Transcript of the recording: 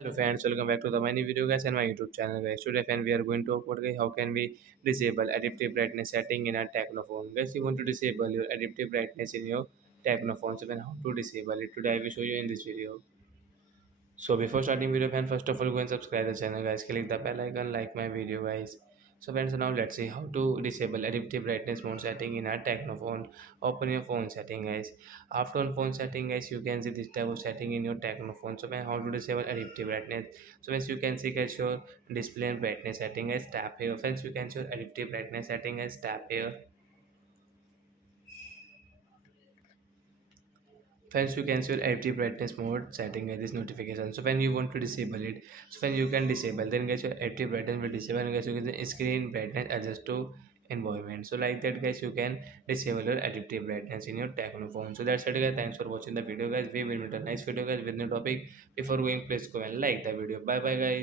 Hello friends, welcome back to the many video guys and my YouTube channel guys. Today friend we are going to talk about guys how can we disable adaptive brightness setting in our Tecno phone. Guys, you want to disable your adaptive brightness in your Tecno phone. So then how to disable it today I will show you in this video. So before starting video fan, first of all go and subscribe the channel guys. Click the bell icon, like my video guys. So friends, now let's see how to disable adaptive brightness mode setting in our Tecno phone. Open your phone setting guys. After on phone setting guys, you can see this type of setting in your Tecno phone. So man, how to disable adaptive brightness. So as you can see guys, your display and brightness setting guys, tap here. Friends, you can see your adaptive brightness setting guys, tap here. Friends, you can see your active brightness mode setting at this notification. So when you want to disable it, so when you can disable, then guys your active brightness will disable, and guys you can screen brightness adjust to environment. So like that guys, you can disable your adaptive brightness in your Tecno phone. So that's it guys. Thanks for watching the video guys. We will meet a nice video guys with new topic. Before going, please go and like the video. Bye bye guys.